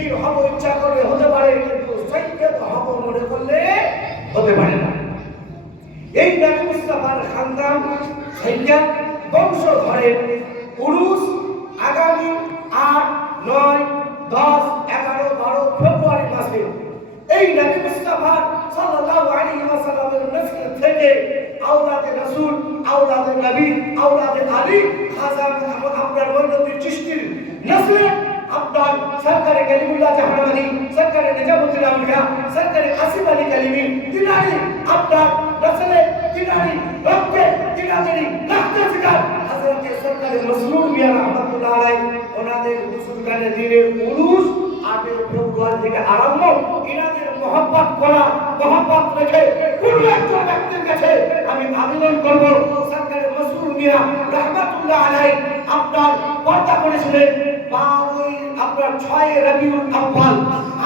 পীর হব ইচ্ছা করলে হতে পারে, কিন্তু সৈয়দ হব মনে করলে হতে পারে না। এই নবী মুস্তাফার খানদান সৈয়দ বংশধরের উরুস আগামী 8, 9, 10, 11, 12 ফেব্রুয়ারি মাসে এই নবী মুস্তাফা সাল্লাল্লাহু আলাইহি ওয়াসাল্লামের নসল থেকে আওলাদে রাসূল, আওলাদে নবী, আওলাদে আলী খাজা আপনার মঈনুদ্দিন চিশতির নসলে আপনার সরকারে কলিমুল্লাহ জাহানাবাদী, সরকারে নিজামুদ্দিন আউলিয়া, সরকারে কাসিম আলী কালিমি তিনারি আপনার নসলে তিনারি রক্তে তিনারি লাখতে জিগার হযরতে সরকারে মসলুম মিয়া রাহমাতুল্লাহ আলাইহি ওনাদের বুজুর্গানের দিনের উরুস 8 ফেব্রুয়ারি থেকে আরম্ভ। ইনাদের মহব্বত করা, মহব্বত রেখে কোন একজন ব্যক্তির কাছে আমি আবেদন করব, সরকারে মসলুম মিয়া রাহমাতুল্লাহ আলাইহি আপনার পর্দা করেছিলেন 6 রবিউল আউয়াল,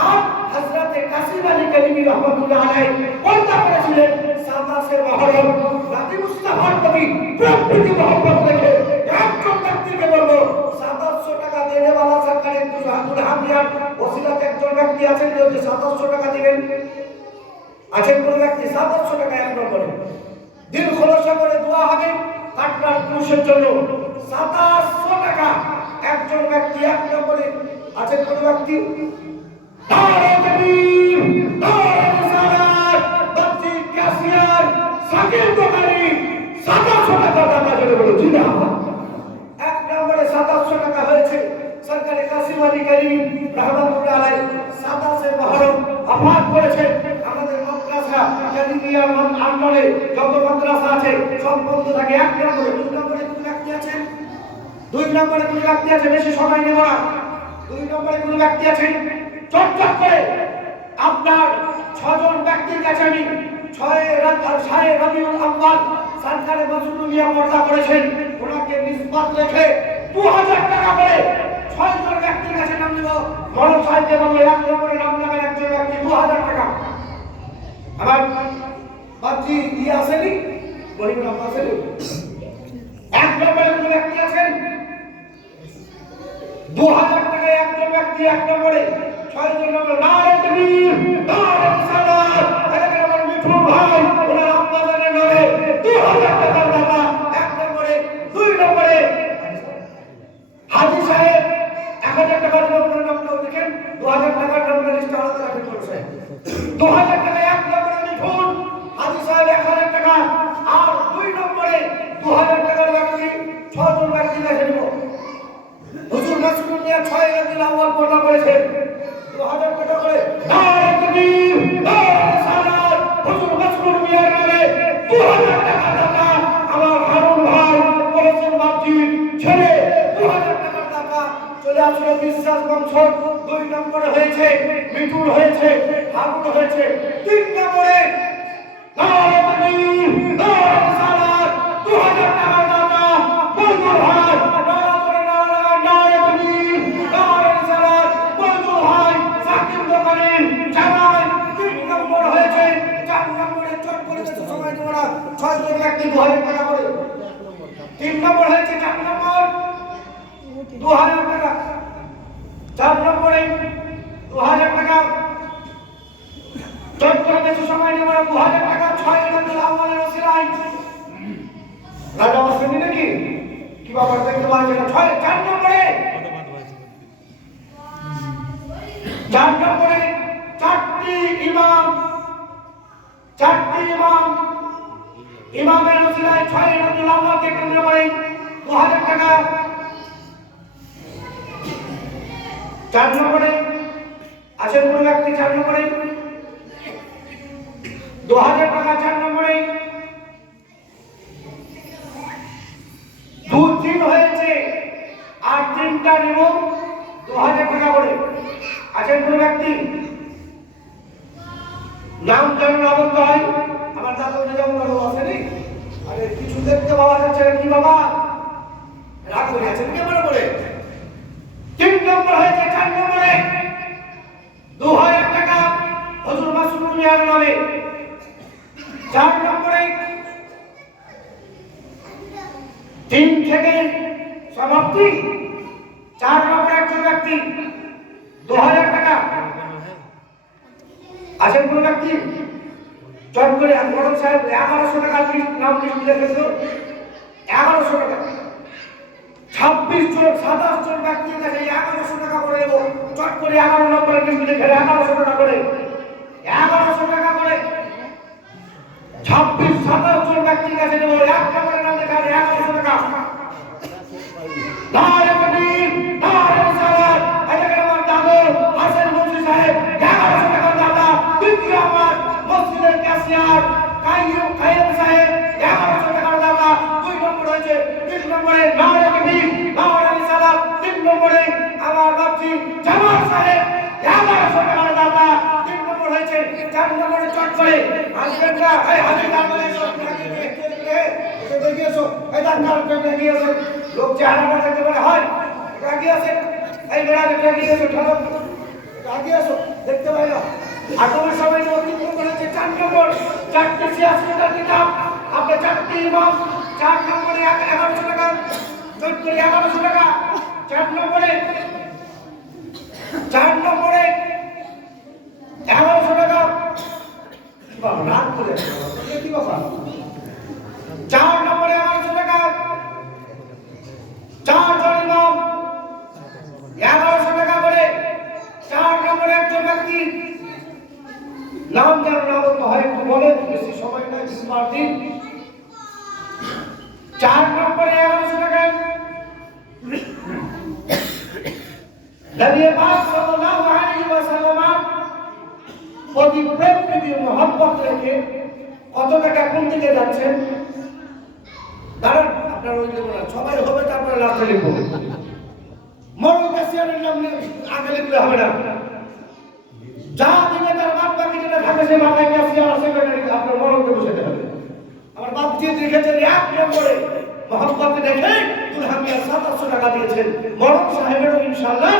আর হযরতে কাসিম আলী কালিমি রাহমাতুল্লাহ আলাইহি পর্দা করেছিলেন 27 মুহররম। নবী মুস্তাফার প্রতি প্রকৃতি মহব্বত রেখে একজন ব্যক্তিকে বলবো 700 টাকা দেনে वाला সরকারে আব্দুল হামিয়ার ওসিলাতে একজন ব্যক্তি আছেন যে 700 টাকা দিবেন, আছেন কোন ব্যক্তি 700 টাকা এক নম্বরে দিল খোলসা করে দোয়া হবে কাটরার পুরুষের জন্য 700 টাকা একজন ব্যক্তি এক নম্বরে আছেন কোন ব্যক্তি? নারে তাকবীর, নারে রিসালাত, বাচ্চি ক্যাশিয়ার সাকিব দোকানি 700 টাকা দাতা করে বলো জি না। এক নম্বরে 700 টাকা হয়েছে সরকারে কাসিম আলী কালিমি রাহমাতুল্লাহ আলাইহি 27 মুহররম আফাত করেছেন। আমাদের মাদ্রাসা কালিমিয়া আন্দোলনে যত মাদ্রাসা আছে সব বন্ধ থাকে। এক নম্বরে, দুই নম্বরে কোন ব্যক্তি আছেন? দুই নম্বরে কোন ব্যক্তি আছে? বেশি সময় নেব না। দুই নম্বরে কোন ব্যক্তি আছেন? চটচট করে আপনার 6 জন ব্যক্তির কাছে আমি 6 রবিউল আউয়াল সরকারে মসলুম মিয়া পর্দা করেছেন, ওনাকে নিসবত রেখে 2000 টাকা করে 6 জন ব্যক্তির কাছে নাম দেব। বড় সাহেবকে বলবো এক নম্বরে নাম দেবেন একজন ব্যক্তি 2000 টাকা। আমার বাচ্চি আসেনি, গরিব নাম আসেনি। এক নম্বরে কোন ব্যক্তি আছেন? 2000 টাকা একজন ব্যক্তি এক নম্বরে। 6 জন নম্বরে নারে তাকবীর, নারে রিসালাত, এখানে আমার মিঠুন ভাই ওনার আব্বাজানের নামে 2000 টাকা দাতা এক নম্বরে। 2 নম্বরে হাজী সাহেব 1000 টাকা ওনার নামটাও দেখেন, 2000 টাকার নামটা লিস্টে আলাদা রাখেন বড় সাহেব। 2000 টাকা এক নম্বরে মিঠুন হাজী সাহেব 1000 টাকা। আর 2 নম্বরে 2000 টাকার ব্যক্তি 6 জন ব্যক্তি কাছে নেব। হুজুর মাসুদ মিয়া 6 রবিউল আউয়াল পর্দা করেছেন 2000 টাকা করে। নারে তাকবীর, নারে রিসালাত, হুজুর মাসুদ মিয়ার নামে 2000 টাকা দাতা আমার হারুন ভাই বলেছেন বাচ্চি ছেড়ে 2000 টাকার দাতা চলে আসলো বিশ্বাস বংশ। 2 নম্বরে হয়েছে মিঠুন, হয়েছে হারুন, হয়েছে 3 নম্বরে নারে তাকবীর, নারে রিসালাত 2000 টাকার দাতা মজুর ভাই ব্যক্তি 2000 টাকা করে। 3 নম্বর হয়েছে 4 নম্বর 2000 টাকা। 4 নম্বরে 2000 টাকা। চট করে বেশি সময় নেব না, 2000 টাকা 6 রবিউল আউয়ালের ওসিলায় রাজা আসেনি নাকি কি বাবা দেখতে পাচ্ছেন না। 4 নম্বরে 4টি ইমাম, 4টি ইমামের ওসিলায় 6 রবিউল আউয়ালকে কেন্দ্র করে 2000 টাকা। 4 নম্বরে আছেন কোন ব্যক্তি? 4 নম্বরে 2000 টাকা। 4 নম্বরে 2 দিন হয়েছে আর 3টা নেব 2000 টাকা করে। আছেন কোন ব্যক্তি? নাম যেন আবদ্ধ হয়। আমার দাদা যেমন আসেনি, আরে কিছু দেখতে পাওয়া যাচ্ছে না কি বাবা রাগ করে আছেন কে বলে বলে। 3 নম্বর হয়েছে 4 নম্বরে 2000 টাকা হুজুর মাসুদ মিয়ার নামে। 4 নম্বরে 3 থেকে সমাপ্তি। 4 নম্বরে একজন ব্যক্তি 2000 টাকা। ব্যক্তি চট করে বড় সাহেব 1100 টাকা নাম লিস্ট লিখেছিল, 1100 টাকা। 26 জন 27 জন ব্যক্তির কাছে 1100 টাকা করে দেবো, চট করে 11 নম্বরের লিস্ট লিখে 1100 টাকা করে, 1100 টাকা করে 26 27 জন ব্যক্তির কাছে দেবো, এক নম্বরের নাম লেখা 1100 টাকা। নারে কবির, নারে সালাত, এদিকে আমার দাদু হাসান মুন্সি সাহেব 1100 টাকা দাদা। দ্বিতীয় আমার মসজিদের ক্যাশিয়ার কাইয়ুম সাহেব 1100 টাকা দাদা। 2 নম্বর হয়েছে, 3 নম্বরে নারে কবির, নারে সালাত, 3 নম্বরে আমার বাপজি জামাল সাহেব 1100 টাকা দাদা। 3 নম্বর হয়েছে, 4 নম্বরে চট করে হাজবেন্ডরা এই হাজির দাঁড়িয়ে সব দেখিয়েছো, এই দাঁড়ার দেখিয়েছো, লোক চেহারাটা দেখতে পারে হয় রাগি আছে, এই বেড়া রাগি আছে, ঠান্ডা রাগি আছো দেখতে পাই না। আর তোমার সবাই তিন নম্বর হচ্ছে 4 নম্বর, 4টি 86 কিতাব, আপনার 4টি ইমাম, 4 নম্বরে 1100 টাকা, চট করে 1100 টাকা। 4 নম্বরে 1100 টাকা। বাবা রাগ করে কি বাবা, 4 নম্বরে 1100 টাকা। 4 জন ইমাম 1100 টাকা করে। 4 নম্বরে একজন ব্যক্তি নাম যেন না বলতে হয়, একটু বলেন, বেশি সময় নয়, জুমার দিন। 4 নম্বরে 1100 টাকা। নবী পাক সাল্লাল্লাহু আলাইহি ওয়াসাল্লাম প্রতি প্রেম প্রীতি মহব্বত রেখে কত টাকা কোন দিকে যাচ্ছেন দাঁড়ান, আপনার ওই দেবো না, সবাই হবে তারপরে লাস্টে লিখবো। মরণ ক্যাশিয়ারের নাম আগে লিখলে হবে না, যা দিনে তার বাপ বাকি যেটা থাকে সে মাথায় ক্যাশিয়ার আর সেক্রেটারি আপনার মরণকে বসাতে হবে। আমার বাপ জিদ লিখেছেন 1 নম্বরে মহব্বত রেখে দুলহামিয়া 2700 টাকা দিয়েছেন। মরণ সাহেবেরও ইনশাআল্লাহ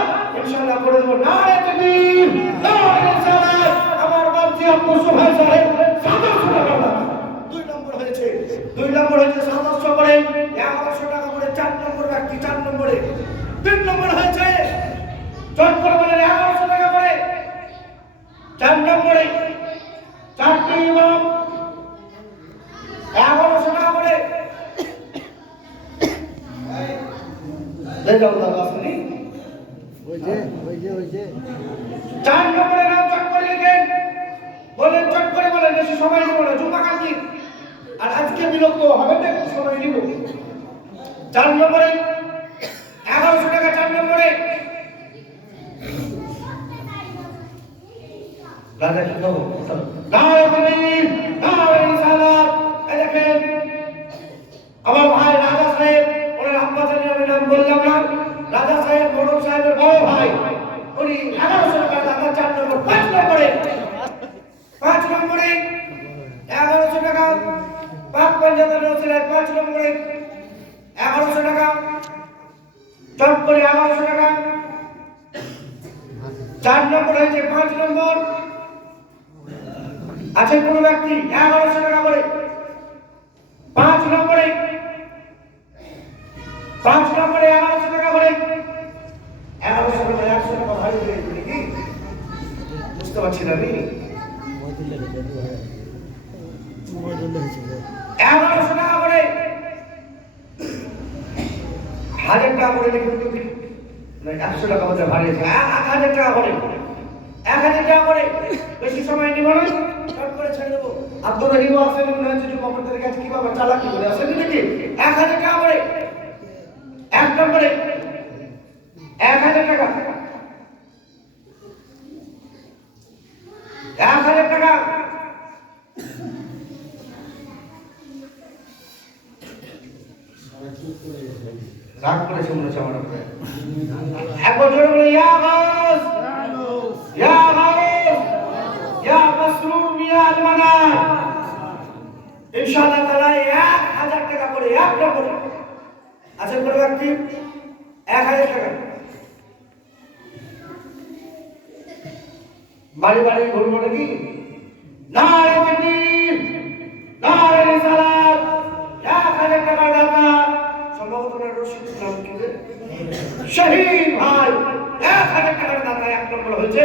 করে দেবো। নারে তাকবীর, নারে সালাত। আমার বাপ জি আব্দুল সুবহান সাহেব 2700 টাকা। 2 নম্বর হয়েছে, 2 নম্বর হয়েছে 2700 করে, 1100 টাকা করে। 4 নম্বর ব্যক্তি 4 নম্বরে। 3 নম্বর হয়েছে চট করে বলেন 1100 টাকা করে। 4 নম্বরে 4টি ইমাম 1100 টাকা করে। দেখো দাদা আসেনি ওই যে 4 নম্বরে নাম চট করে লিখেন, বলেন চট করে বলেন, বেশি সময় নেব না, জুমা কাল দিন আর আজকে বিরক্ত হবে না, সময় নিব। 4 নম্বরে 1100 টাকা। 4 নম্বরে দাদা কি করব, নারে তাকবীর, নারে রিসালাত। এই দেখেন আমার ভাই রাজা সাহেব, ওনার আব্বা জানের নাম বললাম না, রাজা সাহেব মরণ সাহেবের বড় ভাই, উনি 1100 টাকা দাদা। 4 নম্বর। 5 নম্বরে 1100 টাকা। পাক পঞ্জাবের রসিলায় 5 নম্বরে 1100 টাকা। চট করে 1100 টাকা। 4 নম্বর হয়েছে 5 নম্বর। আছে কোন ব্যক্তি 1100 টাকা করে। 5 নম্বরে 1100 টাকা করে। 1100 টাকা 100 টাকা ভাই হয়ে গেল কি বুঝতে পারছি না আমি। 1100 টাকা করে, 1000 টাকা করে লিখুন তো, না 100 টাকা মধ্যে ভারিয়েছে, 1000 টাকা করে। 1000 টাকা করে, বেশি সময় নিব না, শর্ট করে ছেড়ে দেবো। আব্দুর রহিম আসেন মনে হচ্ছে যে কমেন্টের কাছে কিভাবে চালাকি করে আসেন নাকি। 1000 টাকা করে। 1 নম্বরে 1000 টাকা। 1000 টাকা। রাগ করেছে মনে হচ্ছে আমার উপরে। একবার জোরে বলে ইয়া গাউস, ইয়া গাউস, ইয়া মাসরুর মিয়া আল-মানান। ইনশাআল্লাহ তাআলা 1000 টাকা করে। 1 নম্বরে আছে কোন ব্যক্তি 1000 টাকা। বাড়ি বাড়ি ঘুরবো নাকি? নারে তাকবীর, নারে রিসালাত। 1000 টাকা দাতা সম্ভবত রশিদ নাম কি শহীদ ভাই 1000 টাকার দাতা 1 নম্বর হয়েছে।